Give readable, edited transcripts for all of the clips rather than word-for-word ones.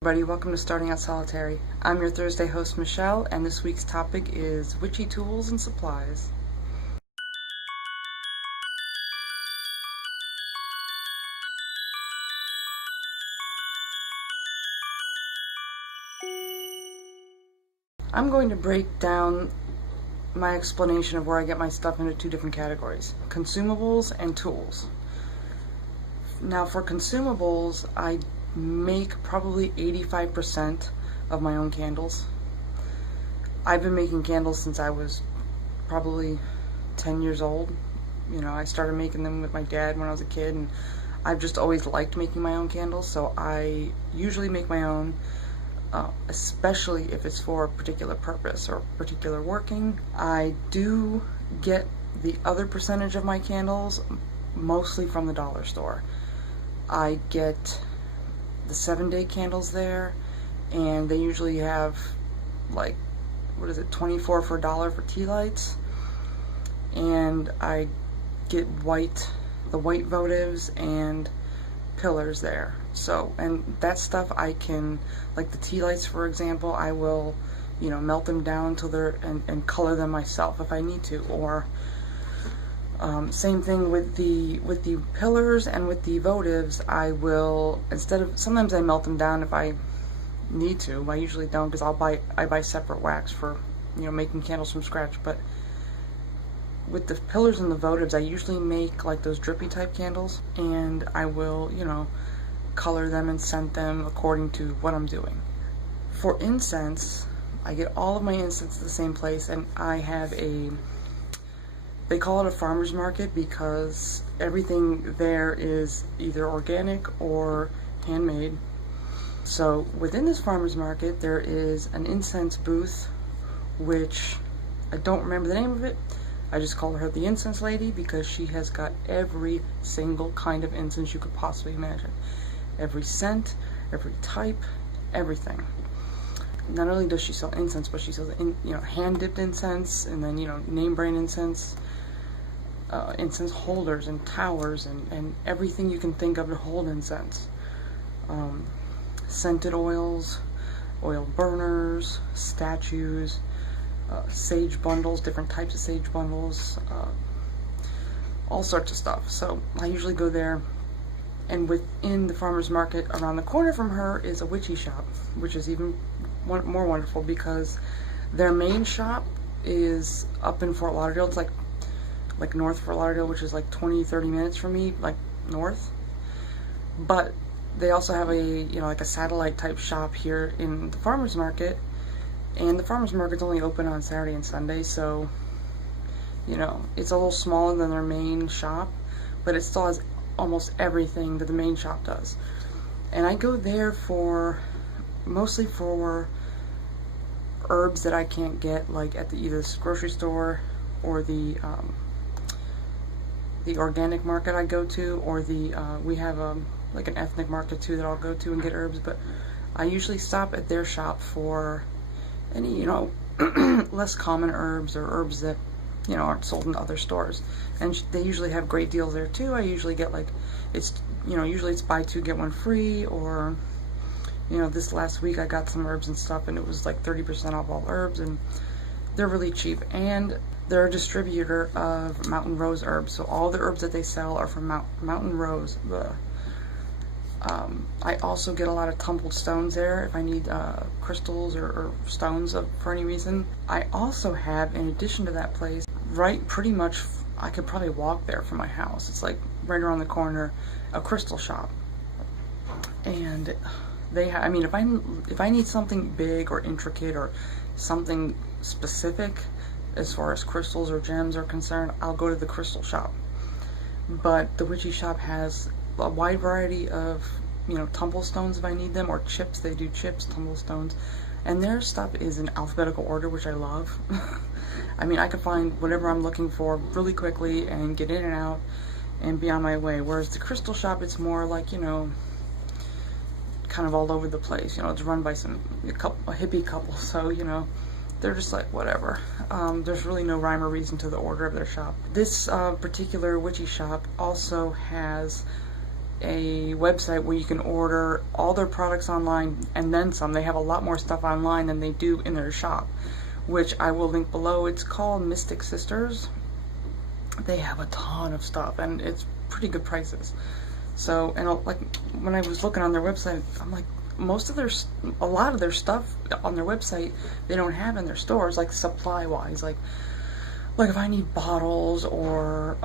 Everybody, welcome to Starting Out Solitary. I'm your Thursday host, Michelle, and this week's topic is witchy tools and supplies. I'm going to break down my explanation of where I get my stuff into two different categories: consumables and tools. Now, for consumables, I make probably 85% of my own candles. I've been making candles since I was probably 10 years old. You know, I started making them with my dad when I was a kid, and I've just always liked making my own candles, so I usually make my own, especially if it's for a particular purpose or particular working. I do get the other percentage of my candles mostly from the dollar store. I get the 7-day candles there, and they usually have like, what is it, 24 for $1 for tea lights. And I get the white votives and pillars there. So, and that stuff I can, like the tea lights for example, I will, you know, melt them down until they're, and color them myself if I need to. Or same thing with the pillars and with the votives. I will, sometimes I melt them down if I need to. I usually don't, because I buy separate wax for, you know, making candles from scratch. But with the pillars and the votives, I usually make like those drippy type candles, and I will, you know, color them and scent them according to what I'm doing. For incense, I get all of my incense at the same place, and I have they call it a farmer's market because everything there is either organic or handmade. So within this farmer's market, there is an incense booth, which I don't remember the name of it. I just call her the incense lady because she has got every single kind of incense you could possibly imagine. Every scent, every type, everything. Not only does she sell incense, but she sells, hand-dipped incense, and then, name brand incense, incense holders and towers, and everything you can think of to hold incense. Scented oils, oil burners, statues, sage bundles, different types of sage bundles, all sorts of stuff. So I usually go there, and within the farmer's market around the corner from her is a witchy shop, which is even more wonderful because their main shop is up in Fort Lauderdale. It's like North Fort Lauderdale, which is like 20-30 minutes from me, like north. But they also have a, like a satellite type shop here in the farmer's market. And the farmer's market's only open on Saturday and Sunday, so, it's a little smaller than their main shop, but it still has almost everything that the main shop does. And I go there mostly for herbs that I can't get, like at either the grocery store or the organic market I go to, or we have like an ethnic market too that I'll go to and get herbs. But I usually stop at their shop for any, less common herbs, or herbs that, aren't sold in other stores. And they usually have great deals there too. I usually get usually it's buy two, get one free, or, this last week I got some herbs and stuff, and it was like 30% off all herbs, and they're really cheap. And they're a distributor of Mountain Rose herbs, so all the herbs that they sell are from Mountain Rose. I also get a lot of tumbled stones there if I need crystals or stones for any reason. I also have, in addition to that place, pretty much, I could probably walk there from my house. It's like right around the corner, a crystal shop. And they have, if I need something big or intricate or something specific as far as crystals or gems are concerned, I'll go to the crystal shop. But the witchy shop has a wide variety of, tumble stones if I need them, or chips. They do chips, tumble stones, and their stuff is in alphabetical order, which I love. I can find whatever I'm looking for really quickly and get in and out and be on my way. Whereas the crystal shop, it's more like, kind of all over the place. It's run by a hippie couple, so, they're just like, whatever. There's really no rhyme or reason to the order of their shop. This particular witchy shop also has a website where you can order all their products online and then some. They have a lot more stuff online than they do in their shop, which I will link below. It's called Mystic Sisters. They have a ton of stuff and it's pretty good prices. So, and like when I was looking on their website, I'm like, a lot of their stuff on their website they don't have in their stores, like supply wise, like if I need bottles or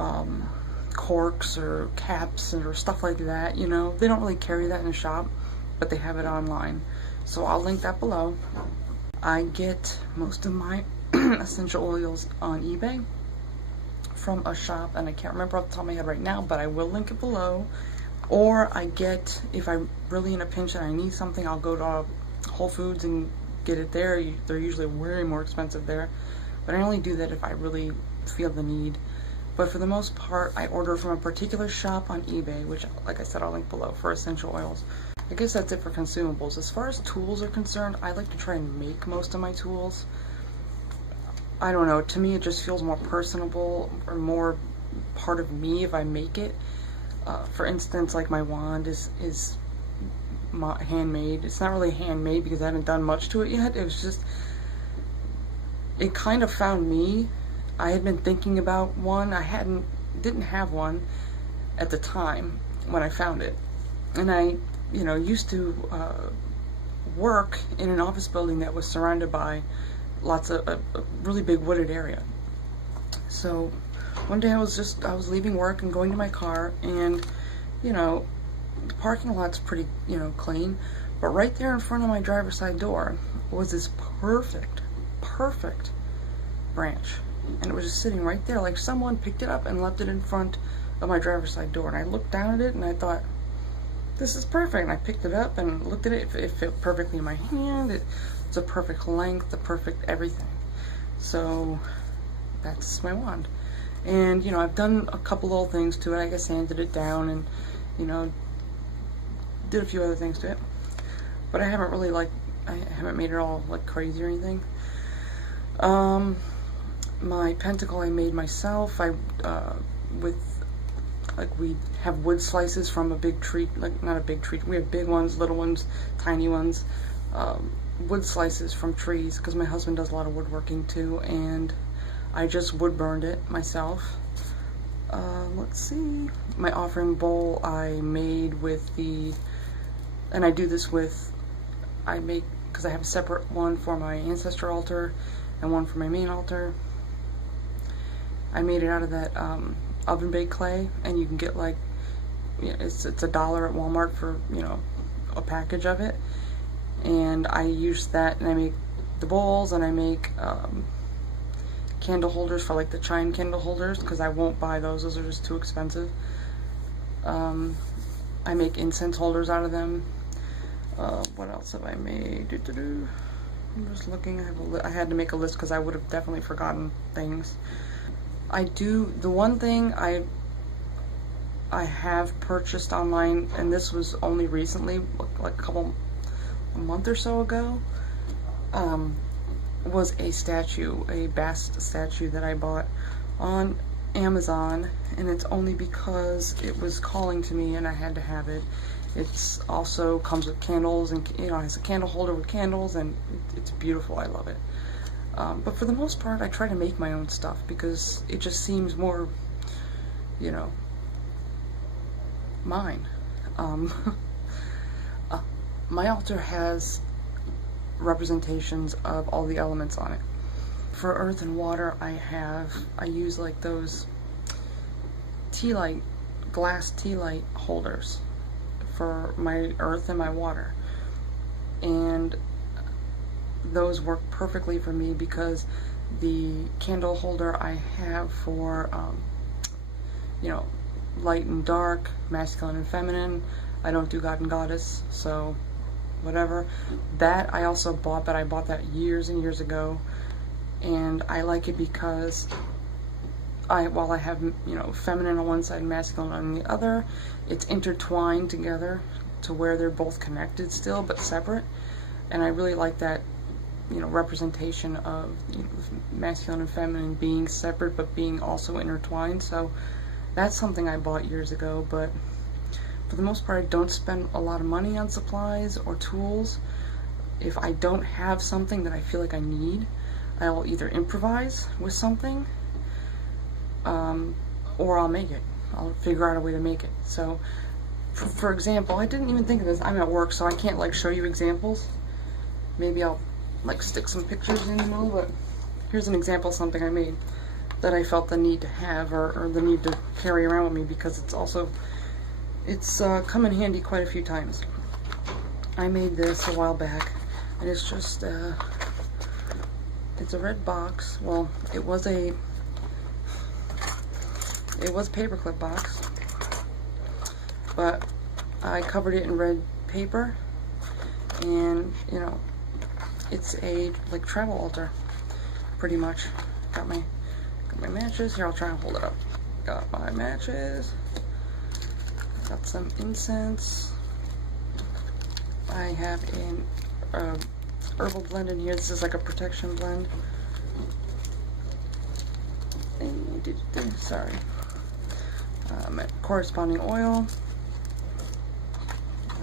corks or caps or stuff like that, you know, they don't really carry that in the shop, but they have it online. So I'll link that below. I get most of my essential oils on eBay from a shop, and I can't remember off the top of my head right now, but I will link it below. Or I get, if I'm really in a pinch and I need something, I'll go to Whole Foods and get it there. They're usually way more expensive there, but I only do that if I really feel the need. But for the most part, I order from a particular shop on eBay, which, like I said, I'll link below, for essential oils. I guess that's it for consumables. As far as tools are concerned, I like to try and make most of my tools. I don't know, to me it just feels more personable or more part of me if I make it. For instance, like my wand is handmade. It's not really handmade because I haven't done much to it yet. It was just, it kind of found me. I had been thinking about one. I didn't have one at the time when I found it. And I, you know, used to work in an office building that was surrounded by lots of a really big wooded area. So one day I was leaving work and going to my car, and you know, the parking lot's pretty, you know, clean, but right there in front of my driver's side door was this perfect branch, and it was just sitting right there, like someone picked it up and left it in front of my driver's side door. And I looked down at it and I thought, this is perfect. And I picked it up and looked at it. It fit perfectly in my hand. It's a perfect length, the perfect everything. So that's my wand. And, you know, I've done a couple little things to it. I guess sanded it down and, you know, did a few other things to it. But I haven't really, like, I haven't made it all, like, crazy or anything. My pentacle I made myself. We have wood slices from a big tree, like, not a big tree. We have big ones, little ones, tiny ones. Wood slices from trees, because my husband does a lot of woodworking, too, and I just wood burned it myself. Let's see. My offering bowl I made with and I do this with, because I have a separate one for my ancestor altar and one for my main altar. I made it out of that oven baked clay, and you can get, like, you know, it's $1 at Walmart for, you know, a package of it. And I use that, and I make the bowls, and I make candle holders for, like, the chime candle holders, because I won't buy those are just too expensive. I make incense holders out of them. What else have I made? I'm just looking. I had to make a list because I would have definitely forgotten things. The one thing I have purchased online, and this was only recently, like a month or so ago, was a statue, a bast statue that I bought on Amazon, and it's only because it was calling to me and I had to have it. It's also comes with candles, and, you know, it has a candle holder with candles, and it's beautiful. I love it. But for the most part, I try to make my own stuff because it just seems more, you know, mine. My altar has representations of all the elements on it. For earth and water, I use like those glass tea light holders for my earth and my water. And those work perfectly for me because the candle holder I have for, you know, light and dark, masculine and feminine. I don't do God and Goddess, so whatever. That I also bought, but I bought that years and years ago. And I like it because while I have, you know, feminine on one side and masculine on the other, it's intertwined together to where they're both connected still, but separate. And I really like that, you know, representation of, you know, masculine and feminine being separate but being also intertwined. So that's something I bought years ago. But for the most part, I don't spend a lot of money on supplies or tools. If I don't have something that I feel like I need, I'll either improvise with something, or I'll make it. I'll figure out a way to make it. So, for example, I didn't even think of this. I'm at work, so I can't like show you examples. Maybe I'll like stick some pictures in the middle, but here's an example of something I made that I felt the need to have, or the need to carry around with me, because it's come in handy quite a few times. I made this a while back, and it's just it's a red box. Well, it was a paperclip box, but I covered it in red paper, and you know, it's a like travel altar, pretty much. Got my matches here. I'll try and hold it up. Got my matches. Got some incense. I have an herbal blend in here. This is like a protection blend. Sorry. Corresponding oil.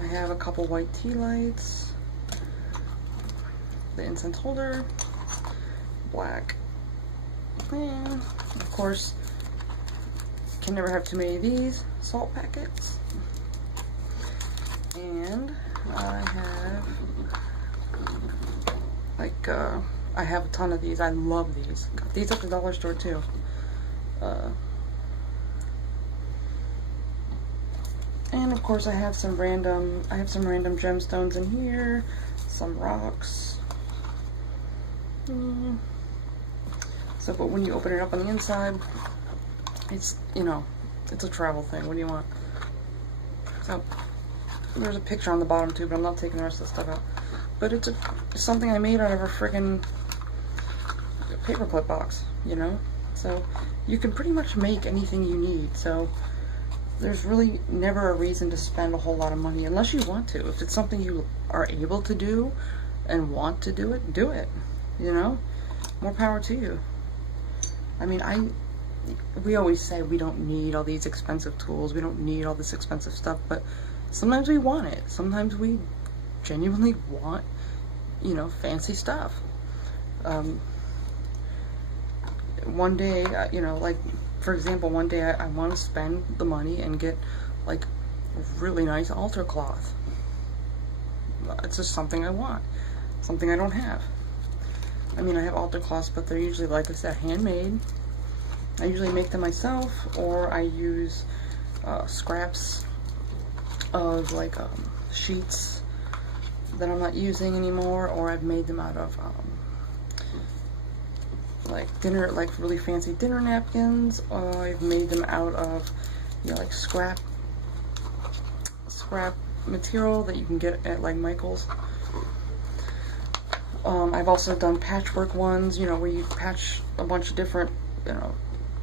I have a couple white tea lights. The incense holder. Black. And of course, can never have too many of these. Salt packets. And I have like I have a ton of these. I love these. Got these at the dollar store too. And of course I have some random gemstones in here, some rocks. So, but when you open it up on the inside, it's, you know, it's a travel thing. What do you want? So, there's a picture on the bottom too, but I'm not taking the rest of the stuff out. But it's something I made out of a friggin' paperclip box, you know? So, you can pretty much make anything you need. So, there's really never a reason to spend a whole lot of money unless you want to. If it's something you are able to do and want to do it, you know? More power to you. I mean, we always say we don't need all these expensive tools, we don't need all this expensive stuff, but sometimes we want it. Sometimes we genuinely want, you know, fancy stuff. One day, you know, like, for example, one day I want to spend the money and get, like, really nice altar cloth. It's just something I want. Something I don't have. I mean, I have altar cloths, but they're usually, like I said, handmade. I usually make them myself, or I use scraps of like sheets that I'm not using anymore, or I've made them out of like really fancy dinner napkins, or I've made them out of, you know, like scrap material that you can get at like Michael's. I've also done patchwork ones, you know, where you patch a bunch of different, you know,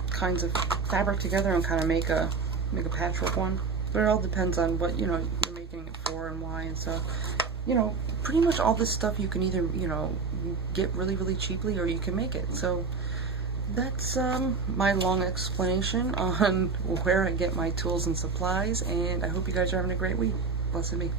kinds of fabric together and kind of make a patchwork one. But it all depends on what, you know, you're making it for and why. And so, you know, pretty much all this stuff you can either, you know, get really, really cheaply, or you can make it. So that's my long explanation on where I get my tools and supplies, and I hope you guys are having a great week. Blessed be.